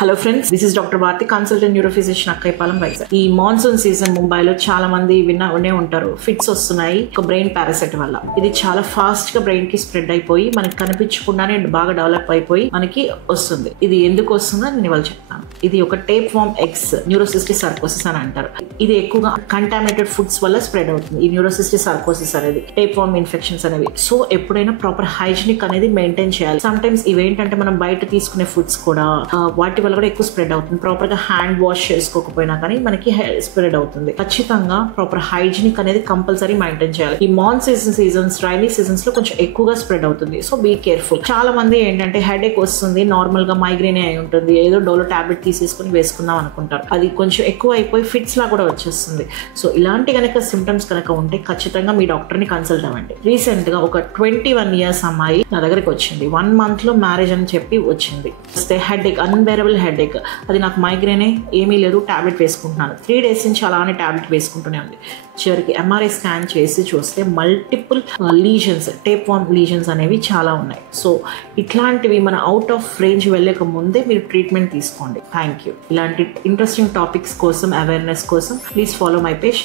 Hello friends, this is doctor Bharati, consultant neurophysician, Akkayyapalem, Vizag. ఈ monsoon season ముంబైలో చాలా మంది వినే ఉంటారు, ఫిట్స్ వస్తున్నాయి ఒక బ్రెయిన్ పారాసైట్ వల్ల. ఇది చాలా ఫాస్ట్ గా బ్రెయిన్ కి స్ప్రెడ్ అయిపోయి మనకి కనిపించకుండానే బాగా డెవలప్ అయిపోయి మనకి వస్తుంది. ఇది ఎందుకు వస్తుందో నేను ఇవాళ చెప్తాను. ఇది ఒక టేప్ వార్మ్ ఎగ్స్ న్యూరోసిస్టిక్ సర్కోసిస్ అని అంటారు. ఇది ఎక్కువగా కంటామినేటెడ్ ఫుడ్స్ వల్ల స్ప్రెడ్ అవుతుంది. ఈ న్యూరోసిస్టిక్ సర్కోసిస్ అనేది టేప్ వార్మ్ ఇన్ఫెక్షన్స్ అనేవి. సో ఎప్పుడైనా ప్రాపర్ హైజీనిక్ అనేది మెయింటైన్ చేయాలి. సమ్ టైమ్స్ ఇవేంటంటే మనం బయట తీసుకునే ఫుడ్స్ కూడా వాటి వల్ల కూడా ఎక్కువ స్ప్రెడ్ అవుతుంది. ప్రాపర్ గా హ్యాండ్ వాష్ చేసుకోకపోయినా కానీ మనకి స్ప్రెడ్ అవుతుంది. ఖచ్చితంగా ప్రాపర్ హైజీనిక్ అనేది కంపల్సరీ మెయింటైన్ చేయాలి. ఈ మాన్సూన్ సీజన్స్, రైనీ సీజన్స్ లో కొంచెం ఎక్కువగా స్ప్రెడ్ అవుతుంది. So be careful. చాలా మంది ఏంటంటే హెడేక్ వస్తుంది, నార్మల్ గా మైగ్రేన్ అయి ఉంటుంది, ఏదో డోలో టాబ్లెట్ తీసేసుకుని వేసుకుందాం అనుకుంటారు. అది కొంచెం ఎక్కువ అయిపోయి ఫిట్స్ లా కూడా వచ్చేస్తుంది. సో ఇలాంటి కనుక సిమ్టమ్స్ కనుక ఉంటే ఖచ్చితంగా మీ డాక్టర్ ని కన్సల్ట్ అవ్వండి. రీసెంట్ గా ఒక 21 years అమ్మాయి నా దగ్గరికి వచ్చింది. 1 month లో మ్యారేజ్ అని చెప్పి వచ్చింది. Headache, unbearable headache. అది నాకు మైగ్రేనే, ఏమీ లేదు, టాబ్లెట్ వేసుకుంటున్నాను. 3 days నుంచి అలానే టాబ్లెట్ వేసుకుంటూనే ఉంది. చివరికి ఎంఆర్ఐ స్కాన్ చేసి చూస్తే multiple lesions, tapeworm lesions అనేవి చాలా ఉన్నాయి. సో ఇట్లాంటివి మన అవుట్ ఆఫ్ రేంజ్ వెళ్ళక ముందే మీరు ట్రీట్మెంట్ తీసుకోండి. Thank you. ఇలాంటి ఇంట్రెస్టింగ్ టాపిక్స్ కోసం, అవేర్నెస్ కోసం ప్లీజ్ ఫాలో మై పేజ్.